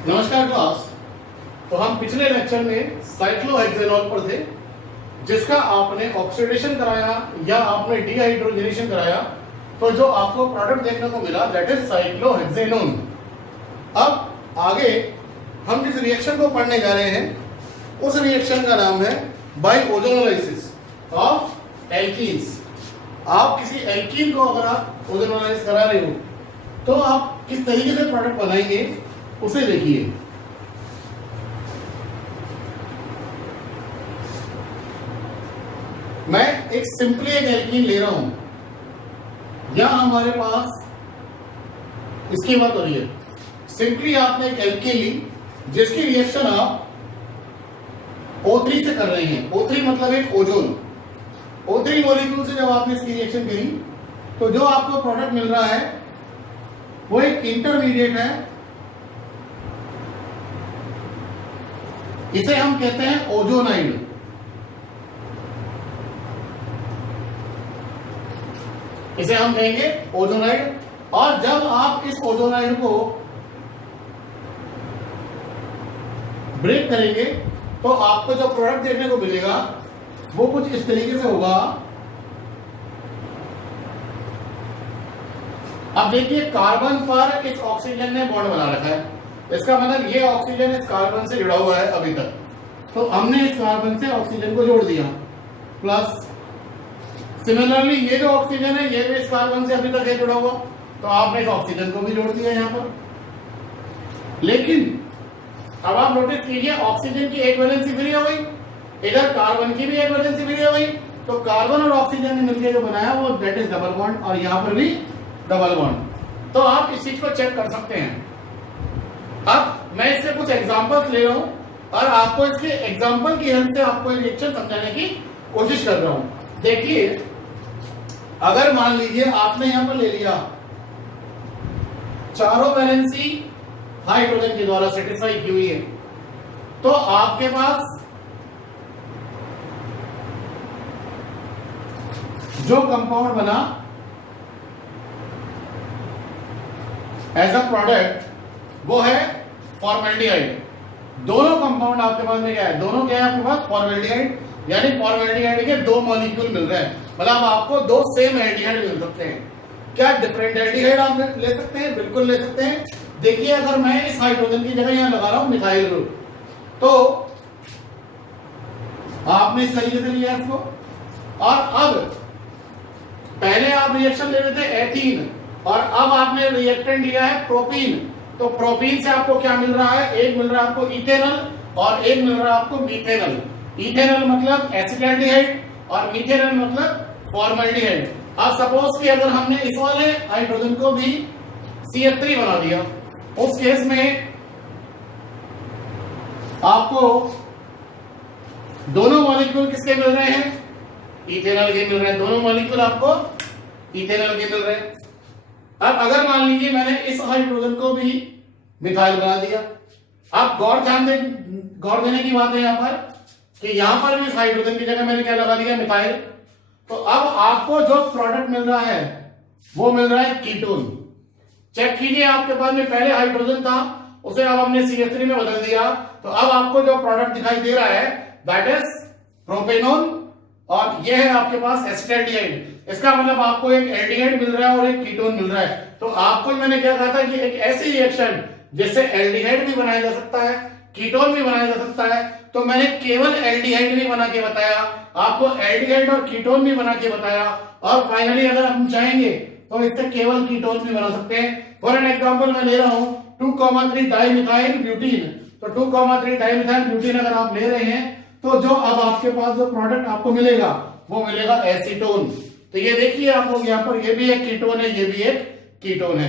नमस्कार क्लास। तो हम पिछले लेक्चर में साइक्लोहेक्सेनॉल पर थे, जिसका आपने ऑक्सीडेशन कराया या आपने डिहाइड्रोजनेशन कराया, तो जो आपको प्रोडक्ट देखने को मिला दैट इज साइक्लोहेक्सेनोन। अब आगे हम जिस रिएक्शन को पढ़ने जा रहे हैं उस रिएक्शन का नाम है बाइओजोनोलाइसिस ऑफ एल्कीन्स। आप किसी एल्कीन को अगर आप ओजोनोलाइज करा रहे हो तो आप किस तरीके से प्रोडक्ट बनाएंगे उसे देखिए। मैं एक सिंपली एक एल्कीन ले रहा हूं, यहां हमारे पास इसकी बात हो रही है। सिंपली आपने एक एल्कीन ली जिसकी रिएक्शन आप O3 से कर रहे हैं। O3 मतलब एक ओजोन। O3 मॉलिक्यूल से जब आपने इसकी रिएक्शन करी तो जो आपको प्रोडक्ट मिल रहा है वो एक इंटरमीडिएट है, इसे हम कहते हैं ओजोनाइड। इसे हम कहेंगे ओजोनाइड। और जब आप इस ओजोनाइड को ब्रेक करेंगे तो आपको जो प्रोडक्ट देखने को मिलेगा वो कुछ इस तरीके से होगा। अब देखिए, कार्बन पर इस ऑक्सीजन ने बॉन्ड बना रखा है, इसका मतलब ये ऑक्सीजन इस कार्बन से जुड़ा हुआ है अभी तक। तो हमने इस कार्बन से ऑक्सीजन को जोड़ दिया, प्लस सिमिलरली ये जो ऑक्सीजन है ये भी इस कार्बन से अभी तक है जुड़ा हुआ, तो आपने इस ऑक्सीजन को भी जोड़ दिया यहां पर। लेकिन अब आप नोटिस कीजिए, ऑक्सीजन की एक वैलेंसी फ्री हो गई, इधर कार्बन की भी एक वैलेंसी फ्री हो गई, तो कार्बन और ऑक्सीजन ने मिलकर जो बनाया वो दैट इज डबल बॉन्ड, और यहां पर भी डबल बॉन्ड। तो आप इस चीज को चेक कर सकते हैं। अब मैं इससे कुछ एग्जांपल्स ले रहा हूं और आपको इसके एग्जांपल की हेल्प से आपको रिएक्शन समझाने की कोशिश कर रहा हूं। देखिए, अगर मान लीजिए आपने यहां पर ले लिया चारों वैलेंसी हाइड्रोजन के द्वारा सेटिस्फाई की हुई है, तो आपके पास जो कंपाउंड बना एज अ प्रोडक्ट वो है फॉर्मेल्डिहाइड। दोनों कंपाउंड आपके पास में क्या है, दोनों क्या है आपके पास फॉर्मेल्डिहाइड, यानी फॉर्मेल्डिहाइड के दो मॉलिक्यूल मिल रहे हैं, मतलब आपको दो सेम एल्डिहाइड मिल सकते हैं। क्या डिफरेंट एल्डिहाइड आप ले सकते हैं? बिल्कुल ले सकते हैं। देखिए, अगर मैं इस हाइड्रोजन की जगह यहां लगा रहा हूं मिथाइल ग्रुप, तो आपने इस तरीके से लिया इसको, और अब पहले आप रिएक्शन ले रहे थे एथीन और अब आपने रिएक्टेंट लिया है प्रोपीन। तो प्रोपीन से आपको क्या मिल रहा है, एक मिल रहा है आपको इथेनॉल और एक मिल रहा है आपको मीथेनॉल। इथेनॉल मतलब एसिटाल्डिहाइड और मीथेनॉल मतलब फॉर्मल्डिहाइड। अब सपोज कि अगर हमने इस वाले हाइड्रोजन को भी CH3 बना दिया, उस केस में आपको दोनों मॉलिक्यूल किसके मिल रहे हैं, इथेनॉल के मिल रहे हैं। दोनों मॉलिक्यूल आपको इथेनॉल के मिल रहे हैं। अब अगर मान लीजिए मैंने इस हाइड्रोजन को भी मिथाइल बना दिया, अब गौर देने की बात है यहां पर कि यहां पर भी इस हाइड्रोजन की जगह मैंने क्या लगा दिया, मिथाइल। तो अब आपको जो प्रोडक्ट मिल रहा है वो मिल रहा है कीटोन। चेक कीजिए, आपके पास में पहले हाइड्रोजन था, उसे अब हमने CH3 में बदल दिया, तो अब आपको जो प्रोडक्ट दिखाई दे रहा है दैट इज प्रोपेनोन, और यह है आपके पास एसिटाल्डिहाइड। इसका मतलब आपको एक एल्डिहाइड मिल रहा है और एक कीटोन मिल रहा है। तो आपको मैंने क्या कहा था कि एक ऐसी रिएक्शन जिससे एल्डिहाइड भी बनाया जा सकता है, कीटोन भी बनाया जा सकता है, तो मैंने केवल एल्डिहाइड भी बना के बताया, आपको एल्डिहाइड और कीटोन भी बना के बताया, और फाइनली अगर हम चाहेंगे तो इससे केवल कीटोन भी बना सकते हैं। फॉर एन एग्जांपल मैं ले रहा हूं 2,3 डाइमिथाइल ब्यूटीन। तो 2,3 डाइमिथाइल ब्यूटीन अगर आप ले रहे हैं तो जो अब आपके पास जो प्रोडक्ट आपको मिलेगा वो मिलेगा एसीटोन। तो ये देखिए आप लोग यहां पर, ये भी एक कीटोन है, ये भी एक कीटोन है।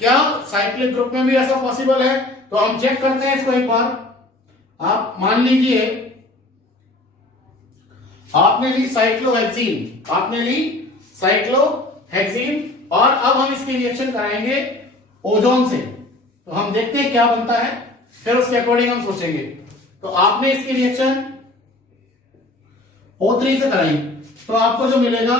क्या साइक्लिक ग्रुप में भी ऐसा पॉसिबल है? तो हम चेक करते हैं इसको एक बार। आप मान लीजिए आपने ली साइक्लोहेक्सीन, आपने ली साइक्लोहेक्सीन, और अब हम इसकी रिएक्शन कराएंगे ओजोन से, तो हम देखते हैं क्या बनता है, फिर उसके अकॉर्डिंग हम सोचेंगे। तो आपने इसकी रिएक्शन O3 से कराई, तो आपको जो मिलेगा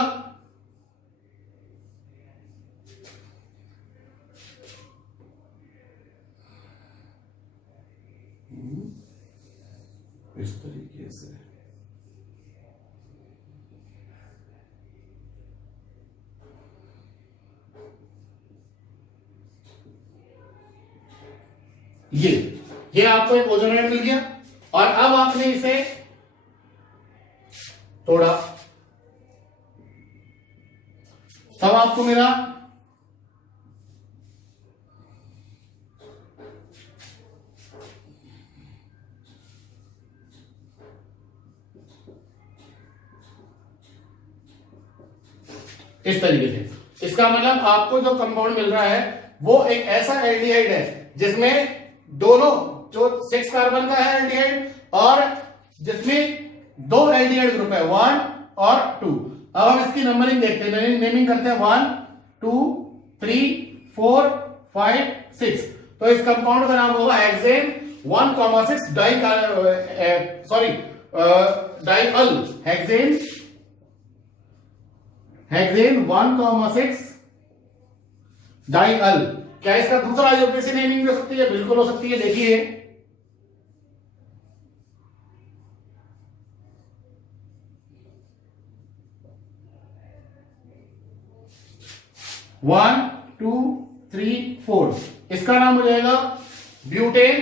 इस तरीके से ये आपको एक ओजोनाइड मिल गया और अब आपने इसे तोड़ा, तब आपको मिला इस तरीके से। इसका मतलब आपको जो कंपाउंड मिल रहा है वो एक ऐसा एल्डिहाइड है जिसमें दोनों, जो 6 कार्बन का है एल्डिहाइड और जिसमें दो एल्डिहाइड ग्रुप है 1 और 2। अब हम इसकी नंबरिंग देखते हैं, नेमिंग करते हैं 1 2 3 4 5 6। तो इस कंपाउंड का नाम होगा हेक्सेन 1,6 डाइअल हेक्सेन 1,6 डाइअल। क्या इसका दूसरा आईयूपीएसी नेमिंग भी हो सकती है? बिल्कुल हो सकती है। देखिए 1 2 3 4, इसका नाम हो जाएगा ब्यूटेन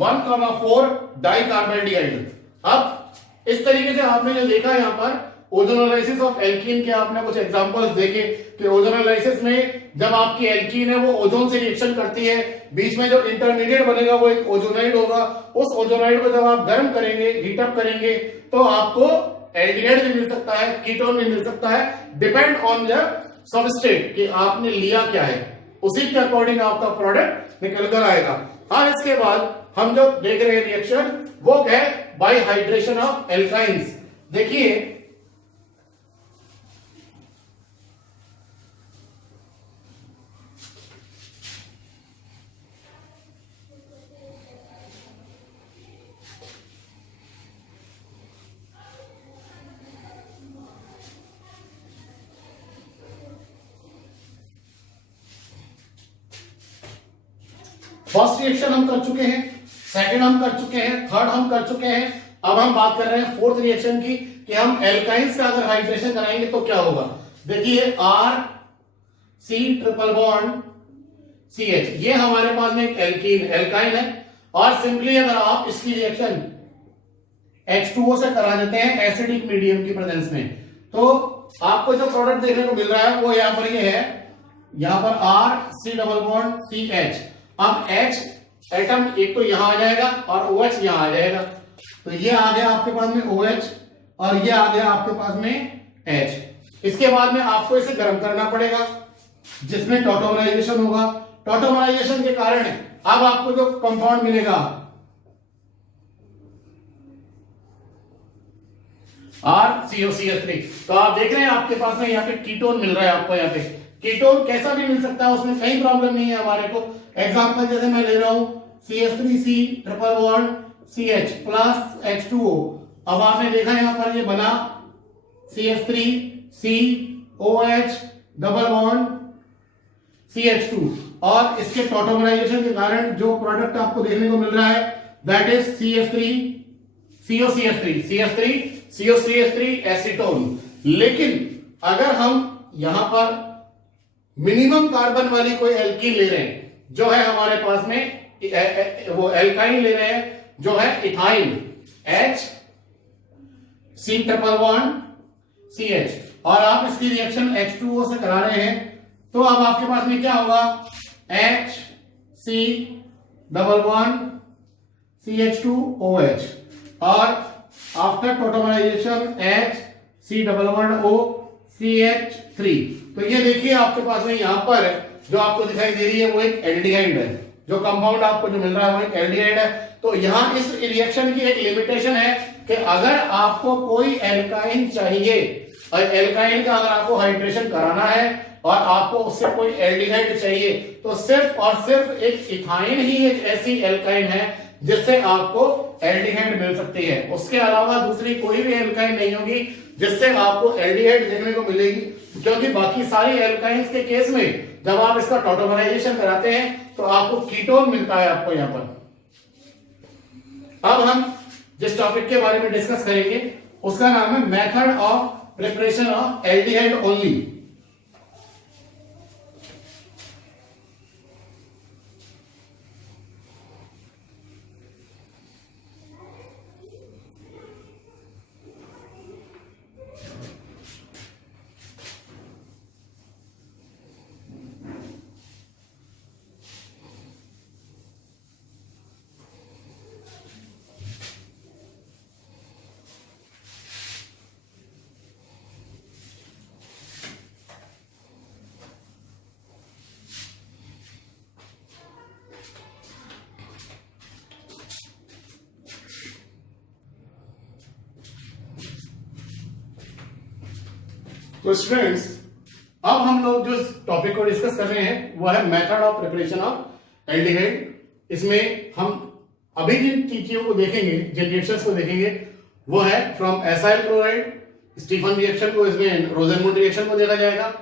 1,4 डाइकार्बोल्डिहाइड। अब इस तरीके से आपने जो देखा यहां पर ओजोनोलाइसिस ऑफ एल्कीन के आपने कुछ एग्जांपल्स देखे कि ओजोनोलाइसिस में जब आपकी एल्कीन है वो ओजोन से रिएक्शन करती है, बीच में जो इंटरमीडिएट बनेगा वो एक ओजोनाइड होगा। उस ओजोनाइड को जब आप गर्म करेंगे, हीटअप करेंगे, तो आपको एल्डिहाइड भी मिल सकता है, कीटोन भी मिल सकता है, डिपेंड ऑन द सबस्ट्रेट कि आपने लिया क्या है, उसी के अकॉर्डिंग आपका प्रोडक्ट निकल कर आएगा। और इसके बाद हम जो देख रहे हैं रिएक्शन वो है बाय हाइड्रेशन ऑफ एल्काइंस। देखिए फर्स्ट रिएक्शन हम कर चुके हैं, सेकंड हम कर चुके हैं, थर्ड हम कर चुके हैं। अब हम बात कर रहे हैं फोर्थ रिएक्शन की कि हम एल्काइंस का अगर हाइड्रेशन कराएंगे तो क्या होगा। देखिए R C triple bond CH, ये हमारे पास में एक एल्काइन है और सिंपली अगर आप इसकी रिएक्शन H2O से करा देते हैं एसिडिक मीडियम की प्रेजेंस में, तो आपको जो प्रोडक्ट देखने को मिल रहा है वो यहां पर ये है, यहां पर R C double bond CH। अब H एटम एक तो यहां आ जाएगा और OH यहां आ जाएगा, तो ये आ गया आपके पास में OH और ये आ गया आपके पास में H। इसके बाद में आपको इसे गर्म करना पड़ेगा जिसमें टॉटोमराइजेशन होगा। टॉटोमराइजेशन के कारण अब आपको जो कंपाउंड मिलेगा RCOCH3। तो आप देख रहे हैं आपके पास में यहाँ पे कीटोन मिल रहा है आपको, यहाँ पे कीटोन कैसा भी मिल सकता है, उसमें कहीं प्रॉब्लम नहीं है हमारे को। एग्जांपल जैसे मैं ले रहा हूं CH3C triple bond CH plus H2O। अब आपने देखा यहां पर ये बना CH3C OH double bond CH2 और इसके टॉटोमराइजेशन के कारण जो प्रोडक्ट आपको देखने को मिल रहा है दैट इज COCH3 एसीटोन। लेकिन अगर हम यहां पर मिनिमम कार्बन वाली कोई एल्कीन ले रहे हैं, जो है हमारे पास में वो एल्काइन ले रहे हैं जो है ethyl HC triple bond CH, और आप इसकी रिएक्शन H2O से करा रहे हैं, तो अब आपके पास में क्या होगा HC डबल बॉन्ड CH2OH और after tautomerization HC double bond O CH3। तो ये देखिए आपके पास में यहां पर जो आपको दिखाई दे रही है वो एक एल्डिहाइड है, जो कंपाउंड आपको जो मिल रहा है वो एक एल्डिहाइड है। तो यहां इस रिएक्शन की एक लिमिटेशन है कि अगर आपको कोई एल्काइन चाहिए और एल्काइन का अगर आपको हाइड्रेशन कराना है और आपको उससे कोई एल्डिहाइड चाहिए, तो सिर्फ और सिर्फ एक इथाइन ही एक ऐसी एल्काइन है जिससे आपको एल्डिहाइड मिल सकती है। उसके अलावा दूसरी कोई भी एल्काइन नहीं होगी जिससे आपको एल्डिहाइड देखने को मिलेगी, क्योंकि बाकी सारी एल्काइंस के केस में जब आप इसका टॉटोमराइजेशन कराते हैं तो आपको कीटोन मिलता है आपको यहां पर। अब हम जिस टॉपिक के बारे में डिस्कस करेंगे उसका नाम है method of preparation of aldehyde only. तो स्टूडेंट्स, अब हम लोग जो टॉपिक को डिस्कस कर रहे हैं वो है method of preparation of aldehyde. इसमें हम अभी जिन चीजों को देखेंगे, जिन रिएक्शंस को देखेंगे वो है from acyl chloride Stephen reaction को, इसमें रोजेनमूड रिएक्शन को देखा जाएगा।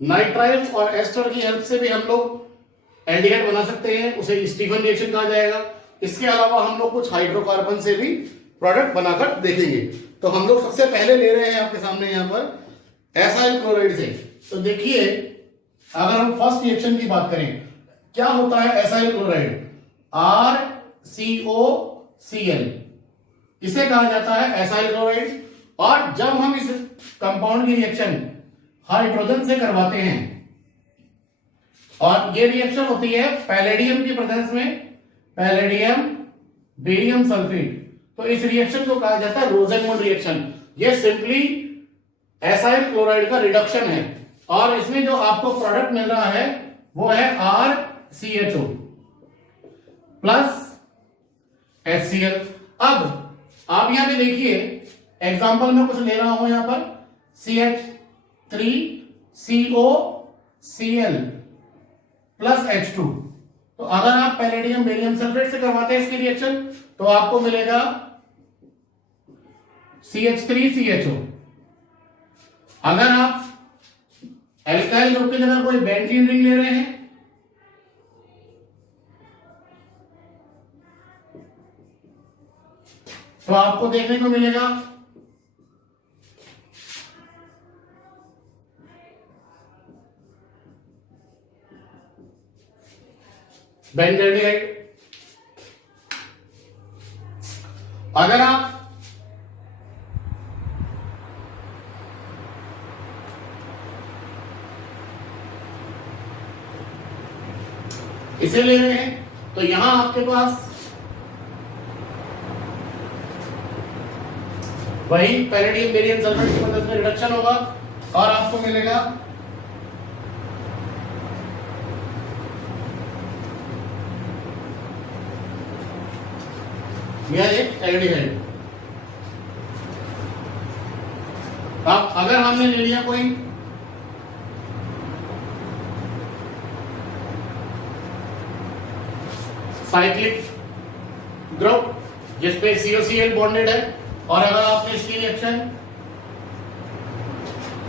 नाइट्राइल्स और एस्टर की हेल्प से भी हम लोग एल्डिहाइड बना सकते हैं, उसे स्टीफन रिएक्शन कहा जाएगा। इसके अलावा हम लोग कुछ हाइड्रोकार्बन से भी प्रोडक्ट बनाकर देखेंगे। तो हम लोग सबसे पहले ले रहे हैं आपके सामने यहाँ पर एसाइल क्लोराइड से। तो देखिए, अगर हम फर्स्ट रिएक्शन की बात करें, क्या होता है एसाइल क्लोराइड? RCOCl, इसे कहा जाता है एसाइल क्लोराइड। और जब हम इस कंपाउंड की रिएक्शन हाइड्रोजन से करवाते हैं, और ये रिएक्शन होती है पैलेडियम की प्रेजेंस में, पैलेडियम बेरियम सल्फेट, तो इस रिएक्शन को कहा जाता है रोजेनमूड रिएक्शन। ये सिंपली एसाइल क्लोराइड का रिडक्शन है, और इसमें जो आपको प्रोडक्ट मिल रहा है वो है RCHO प्लस HCl। अब आप यहां पे देखिए, एग्जांपल में कुछ ले रहा हूं यहां पर CH3COCl प्लस H2। तो अगर आप पैलेडियम बेरियम सल्फेट से करवाते हैं इसकी रिएक्शन तो आपको मिलेगा CH3CHO। अगर आप एल्काइल ग्रुप की जगह कोई बेंजीन रिंग ले रहे हैं तो आपको देखने को मिलेगा बेंजल्डिहाइड। अगर आप इसे ले रहे हैं तो यहां आपके पास वही पैलेडियम बेरियम सल्फेट की मदद से रिडक्शन होगा और आपको मिलेगा यह एक एल्डिहाइड। अब अगर हमने ले लिया कोई साइक्लिक ग्रुप जिसपे COCl बॉन्डेड है, और अगर आपने इसकी रिएक्शन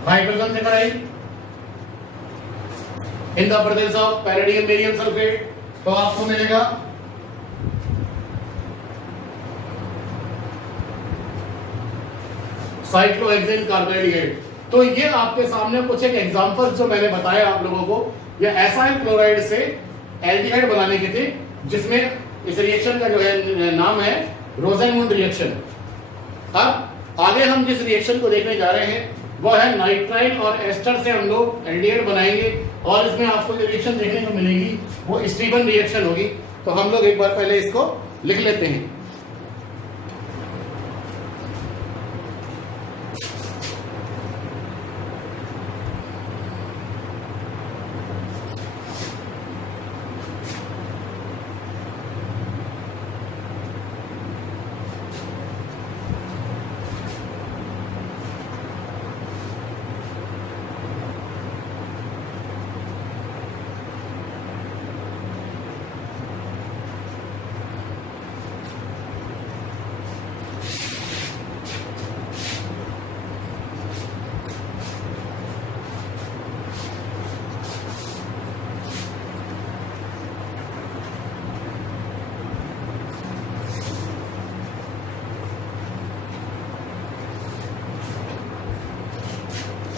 हाइड्रोजन से कराई in the presence of palladium barium sulphate तो आपको मिलेगा साइक्लोहेक्सेन कार्बोहाइड्रेट। तो ये आपके सामने कुछ एक एग्जांपल जो मैंने बताया आप लोगों को, ये एसाइल क्लोराइड से एल्डिहाइड बनाने के थे, जिसमें इस रिएक्शन का जो है नाम है रोजेनमूड रिएक्शन। अब आगे हम जिस रिएक्शन को देखने जा रहे हैं वो है नाइट्राइल और एस्टर से हम लोग एल्डिहाइड बनाएंगे, और इसमें आपको जो रिएक्शन देखने को मिलेगी वो स्टीफन रिएक्शन होगी। तो हम लोग एक बार पहले इसको लिख लेते हैं।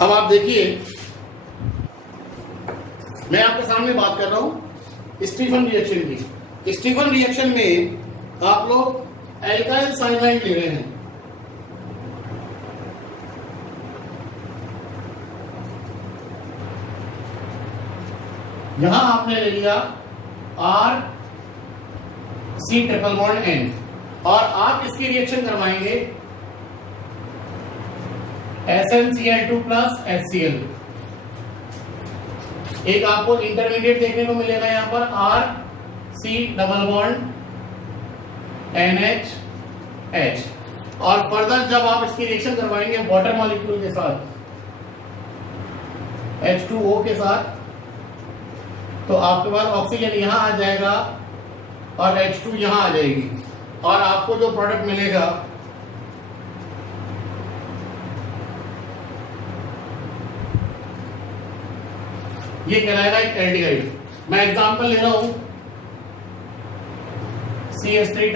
अब आप देखिए, मैं आपके सामने बात कर रहा हूं स्टीफन रिएक्शन की। स्टीफन रिएक्शन में आप लोग एल्काइल साइनाइड ले रहे हैं। यहां आपने ले लिया R⁻N और आप इसकी रिएक्शन करवाएंगे SnCl2 प्लस HCl। एक आपको इंटरमीडिएट देखने को मिलेगा यहां पर RC⁻NH। और फर्दर जब आप इसकी रिएक्शन करवाएंगे वाटर मॉलिक्यूल के साथ H2O के साथ, तो आपके पास ऑक्सीजन यहां आ जाएगा और H2 यहां आ जाएगी, और आपको जो प्रोडक्ट मिलेगा ये कहलाएगा एक एल्डिहाइड। मैं एग्जांपल ले रहा हूं CH3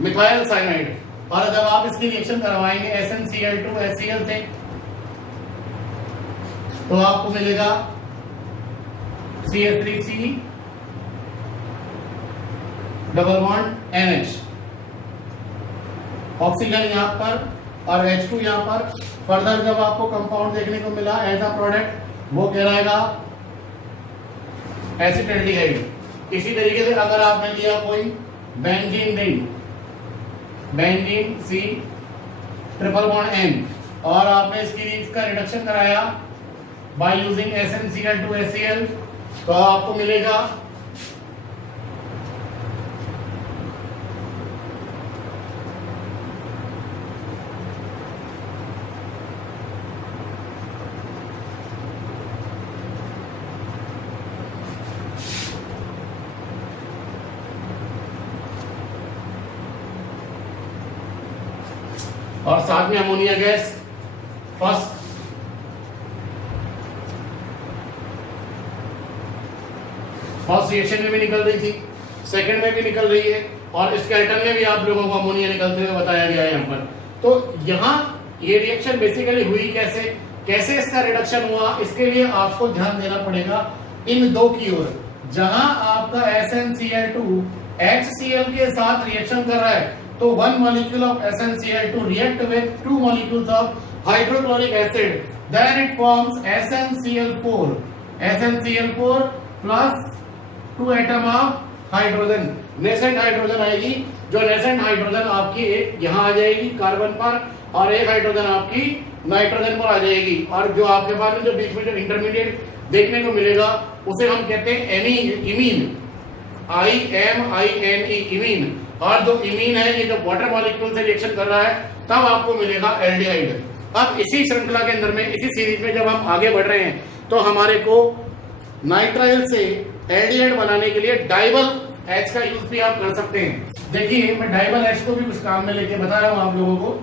मिथाइल साइनाइड। और जब आप इसकी रिएक्शन करवाएंगे SnCl2 HCl से, तो आपको मिलेगा CH3C⁻NH, ऑक्सीजन यहां पर और H2 यहां पर। फर्दर जब आपको कंपाउंड देखने को मिला एज अ प्रोडक्ट, वो कहलाएगा एसिटाल्डिहाइड। इसी तरीके से अगर आपने लिया कोई बेंजीन C⁻N और आपने इसका रिडक्शन कराया बाय यूजिंग SnCl2 HCl, तो आपको मिलेगा और साथ में अमोनिया गैस फर्स्ट रिएक्शन में भी निकल रही थी, सेकंड में भी निकल रही है, और स्केलेटन में भी आप लोगों को अमोनिया निकलते हुए बताया गया है यहाँ पर। तो यहाँ ये रिएक्शन बेसिकली हुई कैसे इसका रिडक्शन हुआ, इसके लिए आपको ध्यान देना पड़ेगा इन दो की ओर। जहां आपका SnCl2 HCl के साथ रिएक्शन कर रहा है, तो one molecule of SnCl2 react with 2 molecules of hydrochloric acid, then it forms SnCl4 plus 2 atom of hydrogen, nascent hydrogen आएगी। जो नेसेंट हाइड्रोजन आपकी एक यहाँ आ जाएगी कार्बन पर, और एक हाइड्रोजन आपकी नाइट्रोजन पर आ जाएगी। और जो आपके पास में जो बीच में जो इंटरमीडिएट देखने को मिलेगा उसे हम कहते हैं इमीन, IMINE, इमीन। और जो इमीन है ये जब वाटर मॉलिक्यूल से रिएक्शन कर रहा है तब आपको मिलेगा एल्डिहाइड। अब इसी श्रृंखला के अंदर में, इसी सीरीज में जब हम आगे बढ़ रहे हैं, तो हमारे को नाइट्राइल से एल्डिहाइड बनाने के लिए डाइबल H का यूज भी आप कर सकते हैं। देखिए मैं डाइबल H को भी कुछ काम में लेके बता रहा हूं आप लोगों को।